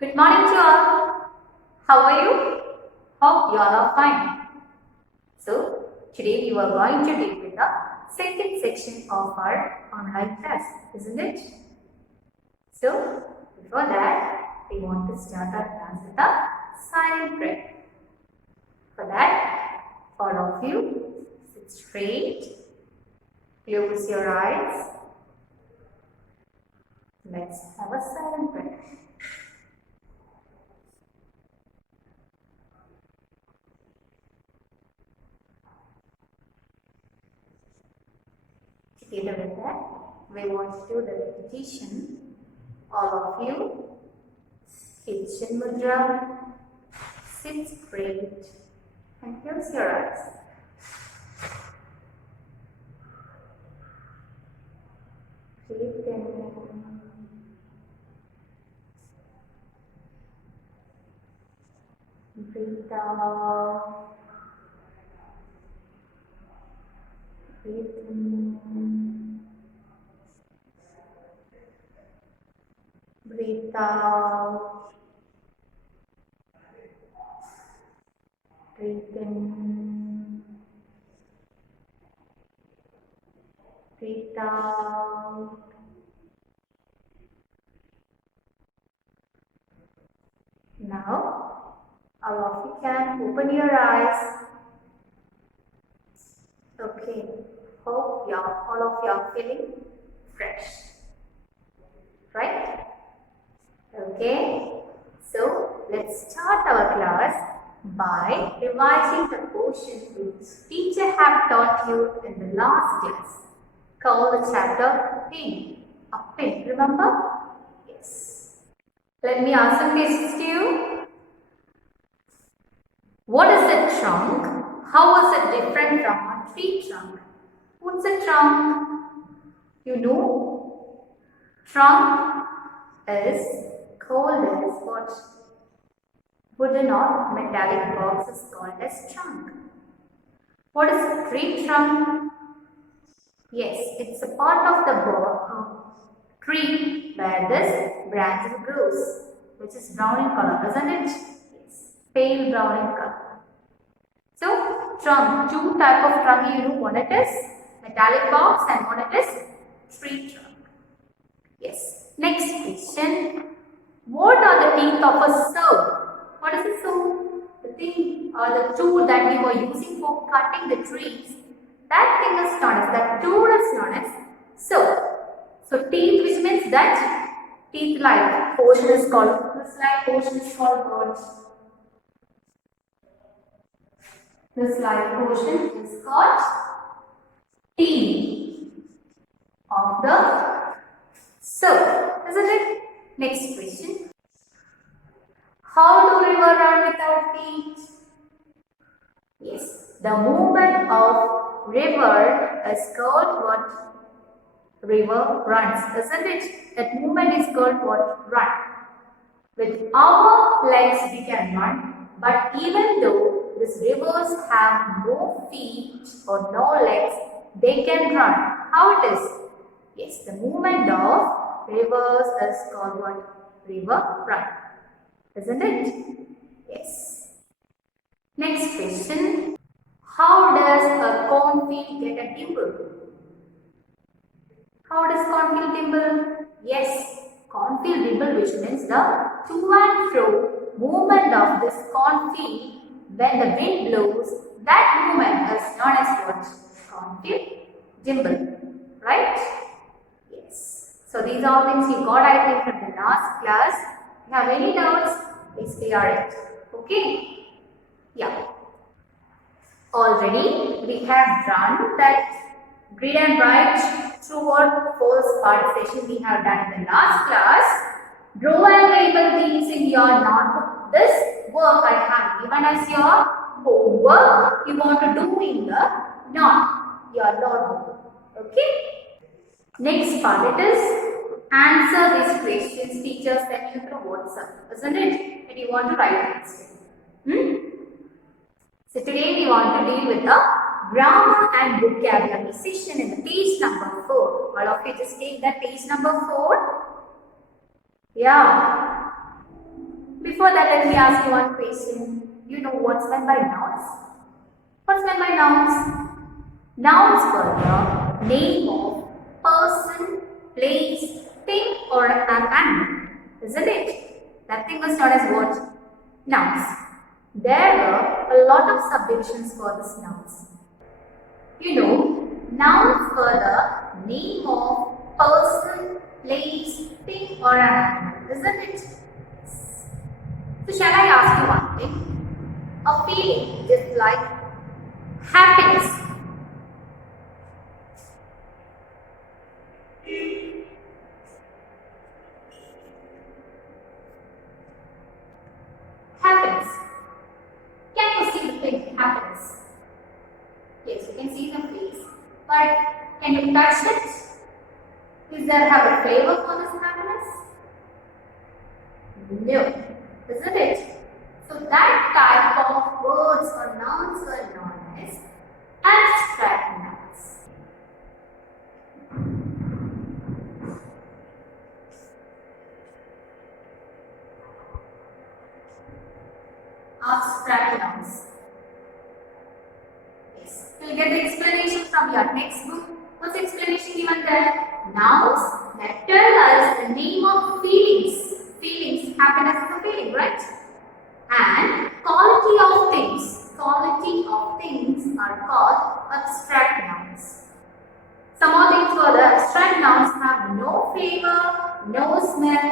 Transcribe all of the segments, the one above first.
Good morning to all. How are you? Hope you all are fine. So, today we were going to deal with the second section of our online class, isn't it? So, before that, we want to start our class with a silent prayer. For that, all of you, sit straight, close your eyes. Let's have a silent prayer. Together with that, we want to do the repetition. All of you, sit Chin Mudra, sit straight, and close your eyes. Breathe in. Breathe out. Breathe in. Breathe out. Breathe in. Breathe out. Now, all of you can open your eyes. Okay, hope all of you are feeling fresh, right? Okay, so let's start our class by revising the portion which teacher have taught you in the last class. Call the chapter pin. A pin, remember? Yes. Let me ask some questions to you. What is a trunk? How is it different from a tree trunk? What's a trunk? You know? Trunk is called as what? Wooden or metallic box is called as trunk. What is a tree trunk? Yes, it's a part of the tree where this branch grows, which is brown in color, isn't it? Yes, pale brown in color. So, trunk, two type of trunk you know, one it is metallic box and one it is tree trunk. Yes. Next question. What are the teeth of a saw? What is a saw? The thing or the tool that we were using for cutting the trees. That thing is known as, that tool is known as saw. So teeth, which means that teeth like portion is called, this like portion is called what? This like portion is called teeth of the saw, isn't it? Next question. How do river run without teeth? Yes, the movement of river is called what? River runs, isn't it? That movement is called what? Run. With our legs we can run, but even though these rivers have no feet or no legs, they can run. How it is? Yes, the movement of rivers is called what? River run. Isn't it? Yes. Next question. How does a cornfield get a dimple? How does cornfield dimple? Yes, cornfield dimple, which means the to and fro movement of this cornfield when the wind blows, that movement is known as what? Cornfield dimple. Right? Yes. So these are things you got, I think, from the last class. If you have any doubts, please clear it. Okay? Yeah. Already we have done that read and write true or false part session we have done in the last class. Draw and label things in your notebook. This work I have given as your homework you want to do in your notebook. Okay? Next part it is answer these questions teacher sent you through WhatsApp, isn't it? And you want to write it. So today we want to deal with the grammar and vocabulary session in the page number 4. All of you just take that page number 4. Yeah. Before that, let me ask you one question. You know what's meant by nouns? What's meant by nouns? Nouns were the name of person, place, thing or an animal, isn't it? That thing was known as what? Nouns. There were a lot of subdivisions for this nouns. You know, nouns were the name of person, place, thing or an animal, isn't it? So shall I ask you one thing? A feeling is like happiness. Happiness. Can you see the thing happiness? Yes, you can see the face. But can you touch it? Is there have a flavor for this happiness? No. Isn't it? So that type of words or nouns were known as abstract nouns. Abstract nouns. Yes. You'll get the explanation from your textbook. What's the explanation given there? Nouns that tell us the name of feelings. Feelings, happiness is a feeling, right? And quality of things. Quality of things are called abstract nouns. Some more things for the abstract nouns have no flavor, no smell,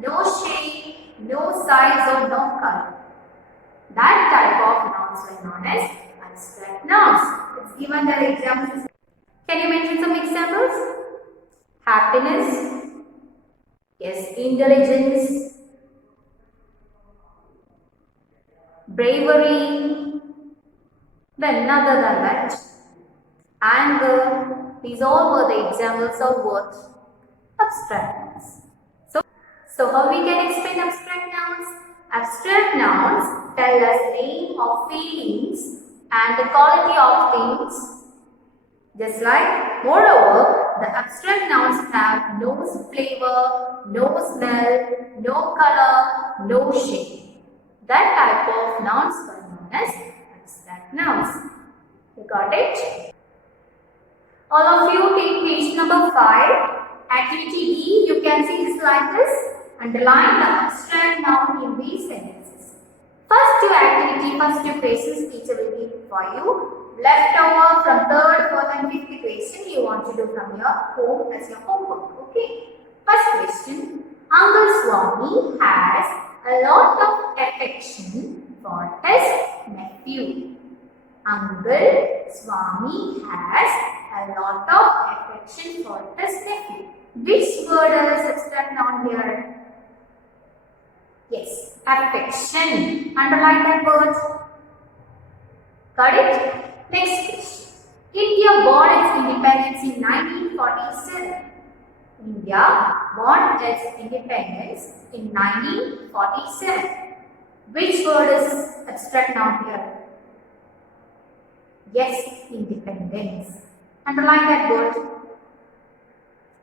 no shape, no size or no color. That type of nouns were known as abstract nouns. It's given the examples. Can you mention some examples? Happiness. Yes, intelligence, bravery, then other than that, anger. These all were the examples of what? Abstract nouns. So how we can explain abstract nouns? Abstract nouns tell us name of feelings and the quality of things. Just like, moreover, the abstract nouns have no flavor, no smell, no color, no shape. That type of nouns are known as abstract nouns. You got it? All of you take page number 5. Activity D, you can see this like this. Underline the abstract noun in these sentences. First two questions teacher will give for you. Left over from 3rd, 4th and 5th question you want to do from your home as your homework. Okay. First question. Uncle Swami has a lot of affection for his nephew. Uncle Swami has a lot of affection for his nephew. Which word is abstract noun here? Yes, affection. Underline that word. Got it? Next question. India won its independence in 1947. India won its independence in 1947. Which word is abstract noun here? Yes, independence. Underline that word.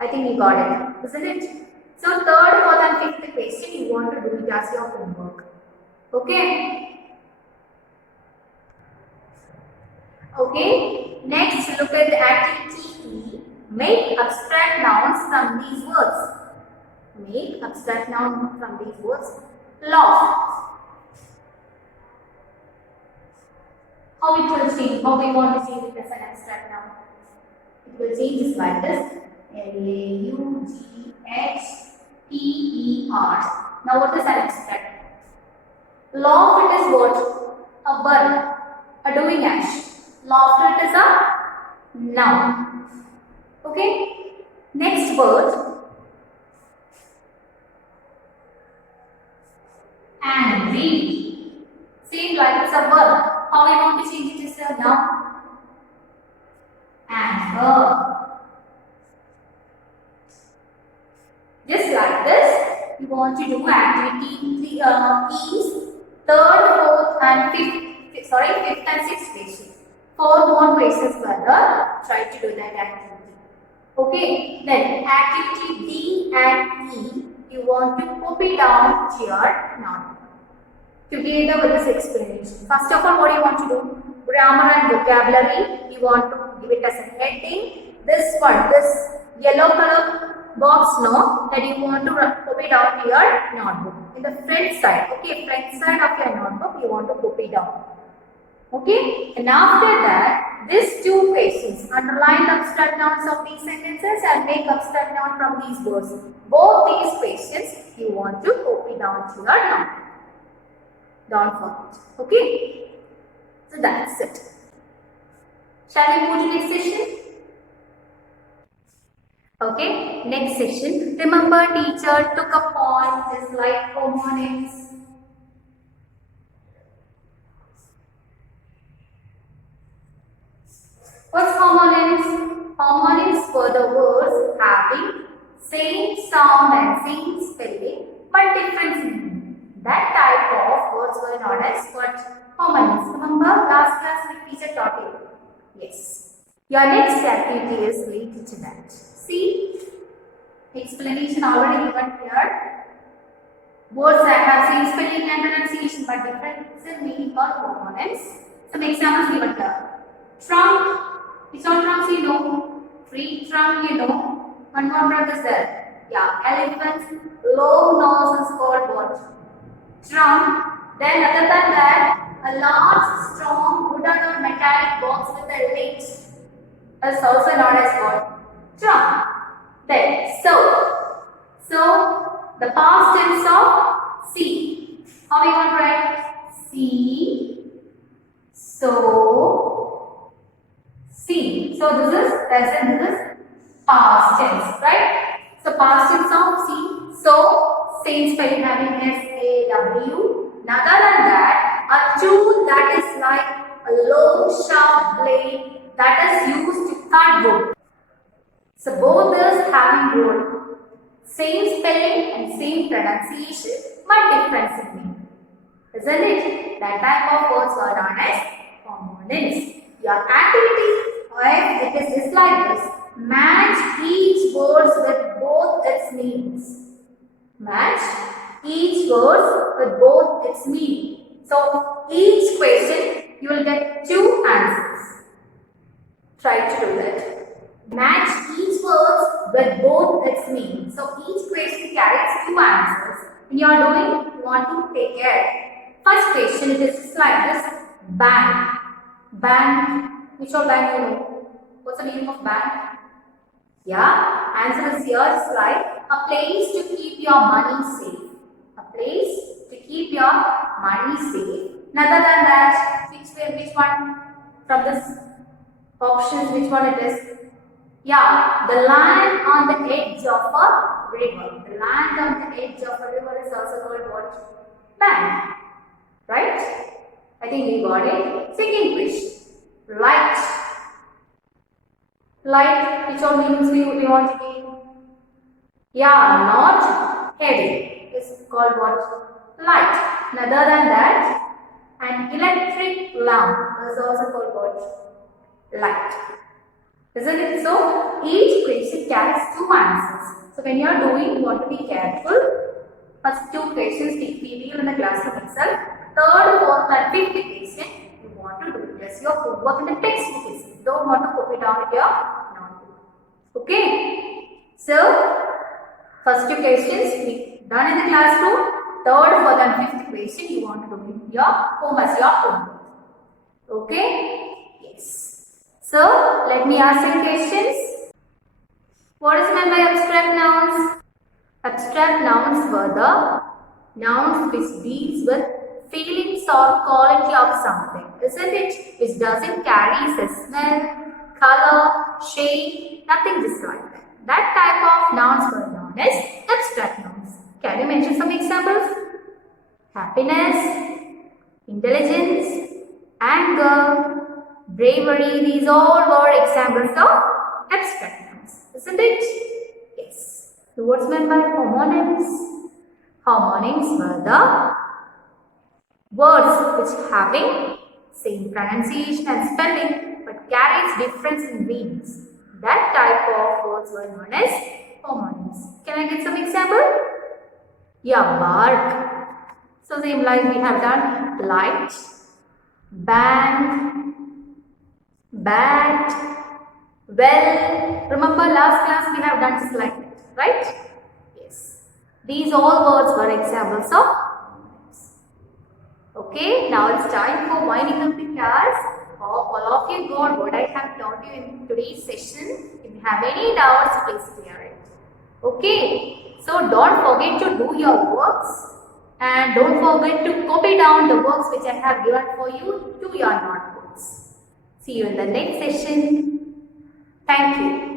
I think you got it, isn't it? So 3rd, 4th and 5th question you want to do it as your homework. Okay? Okay. Next, look at the activity E. Make abstract nouns from these words. Make abstract noun from these words. Laugh. How it will change? How we want to change it as an abstract noun? It will change just like this. Laugher. Now what is an abstract? Laugh it is what? A verb. A doing action. Laughter it is a noun. Okay. Next word. Angry. Same like it's a verb. How we want to change it is a noun? Anger. Just like this, you want to do activity E's, 3rd, 4th and 5th and 6th question. 4 more questions further. Try to do that activity. Okay. Then activity D and E, you want to copy down to your noun. together with this explanation. First of all, what do you want to do? Grammar and vocabulary. You want to give it as a heading. This one, this yellow color box, no, that you want to copy down to your notebook. In the front side, okay, front side of your notebook, you want to copy down. Okay, and after that, these two questions, underline the abstract nouns of these sentences and make abstract noun from these words. Both these questions you want to copy down to your notebook. Don't forget. Okay, so that's it. Shall we move to next session? Okay, next session. Remember, teacher took a point just like homonyms. What's homonyms? Homonyms were the words having same sound and same spelling but different meaning. That type of words were known as what? Homonyms. Remember, last class the teacher taught you. Yes. Your next activity is related to that. See, explanation already given here. Words that have same spelling and pronunciation but different in meaning called homonyms. Some examples given here. Trunk. Which all trunks you know? Tree trunk you know. One more trunk is there. Yeah, elephant's long nose is called what? Trunk. Then other than that, a large, strong wooden or metallic box with a lid is also known as what? Trunk. Then so the past tense of see. How we want to write? See, so, see. So this is present, this is past tense, right? So past tense of see. So same spelling having SAW. Other than that, a tool that is like a long sharp blade that is used to cut wood. So both is having word, same spelling and same pronunciation but difference in meaning. Isn't it? That type of words are known as homonyms. Your activity, if it is just like this, match each words with both its meanings. Match each words with both its meaning. So each question you will get two answers. Try to do that. Match each words with both its meaning. So each question carries two answers. When you are doing, you want to take care. First question, it is just like this. Bank. Bank. Which all bank you know? What's the meaning of bank? Yeah, answer is here. It's like a place to keep your money safe. A place to keep your money safe. Other than that, which one from this options? Which one it is? Yeah, the land on the edge of a river. The land on the edge of a river is also called what? Bank. Right? I think we got it. Second question. Light. Light, which all meanings we want to give? Yeah, not heavy. It's called what? Light. And other than that, an electric lamp is also called what? Light. Isn't it so? Each question carries two answers. So when you are doing, you want to be careful. First two questions we will in the classroom itself. Third, fourth and fifth question you want to do just your homework in the textbook itself. Don't want to copy down in your notebook. Okay? So first two questions we done in the classroom. Third, fourth and fifth question you want to do in your home as your homework. Okay? Yes. So, let me ask you questions. What is meant by abstract nouns? Abstract nouns were the nouns which deals with feelings or quality of something, isn't it? Which doesn't carry a smell, color, shape, nothing just like that. That type of nouns were known as abstract nouns. Can you mention some examples? Happiness, intelligence, anger, bravery, these all were examples of abstract nouns, isn't it? Yes. The words meant by homonyms. Homonyms were the words which having same pronunciation and spelling but carries difference in meanings. That type of words were known as homonyms. Can I get some example? Yeah, bark, So same like we have done light, bank, bat, well. Remember last class we have done just like that, right? Yes. These all words were examples of nouns. Okay, now it's time for winding up the class. All of you got what I have taught you in today's session. If you have any doubts, please clear it. Okay, so don't forget to do your works and don't forget to copy down the works which I have given for you to your notebooks. See you in the next session. Thank you.